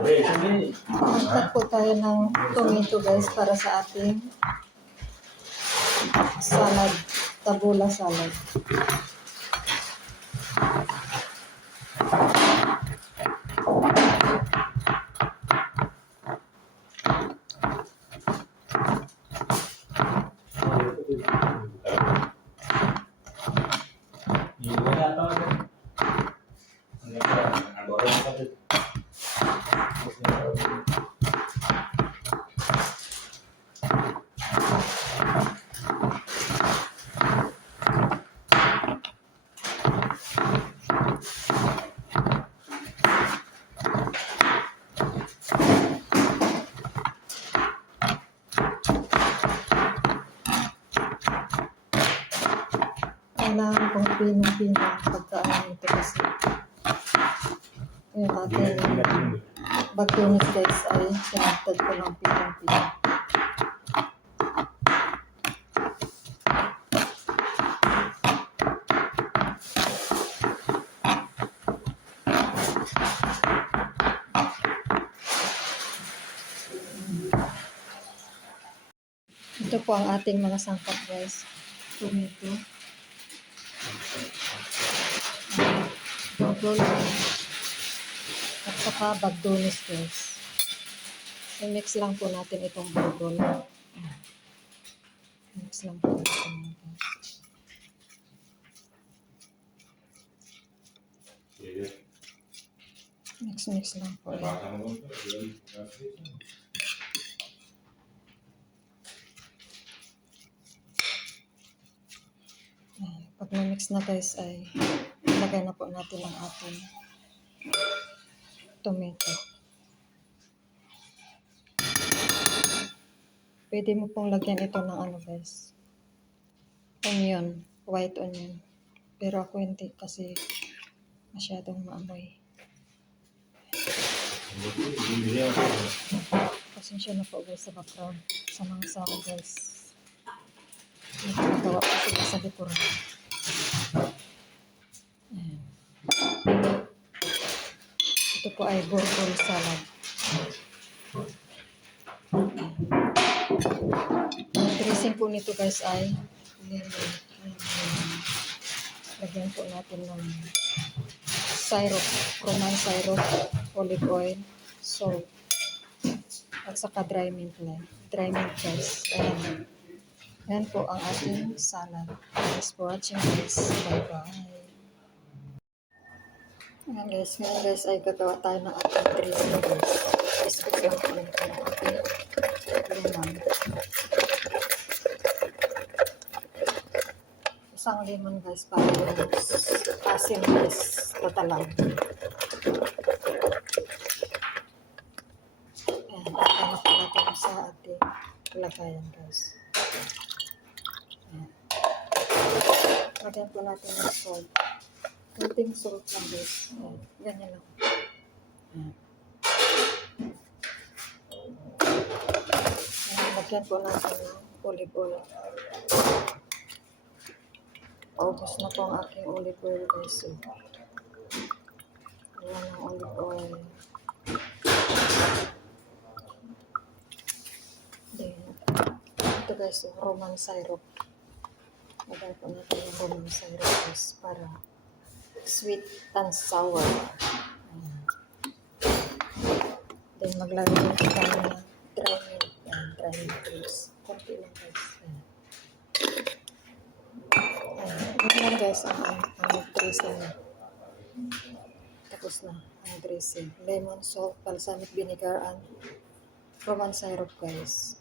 Magkat po tayo ng tomato guys para sa ating salad, tabula salad. Kailangan kong pinong-pinong pagkaan ito kasi yung ating bagyonis guys ay sinagtad ko ng pinong-pinong. Ito po ang ating mga sangkap guys. Tomato. Burgol. At saka bagdonis guys. I-mix lang po natin itong burgol. Mix lang po natin guys. Mix lang po. Pag na-mix na guys ay ilagay na po natin ang ating tomato. Pwede mo pong lagyan ito ng ano guys, onion, white onion. Pero ako hindi kasi masyadong maamoy. Pasensya na po guys sa background. Sa mga sawa guys. Nagagawa po sila sa likuran. Ito po ay burgol salad. Ang dressing po nito guys ay lemon. Lagyan po natin ng syrup, roman syrup, olive oil, salt, at saka dry mint guys. Ayan po ang ating salad. Thanks for watching guys. Bye-bye. Ayan guys, ngayon guys ay gagawa tayo ng ating dressing guys. Iskot lang po lang ito ng ating lemon. Isang lemon guys para yung asin guys tatalang. Ayan, ikanap natin sa ating lagayan guys. Ayan. Lagyan po natin ng salt. Kunting salt lang guys. Ayan. Ganyan lang. Ayan. Ayan. Lagyan po natin ng olive oil. Paubos na po ang aking olive oil guys. So, ayan ang olive oil. Then, ito guys, roman syrup. Lagyan po natin yung roman syrup guys para sweet and sour. Ayan. Then maglagay natin tayo ng dry milk. Ayan, dry milk guys. Konti lang guys. Ayan. Ayan guys ang dressing na. Tapos na ang dressing. Lemon, salt, balsamic vinegar, and roman syrup guys.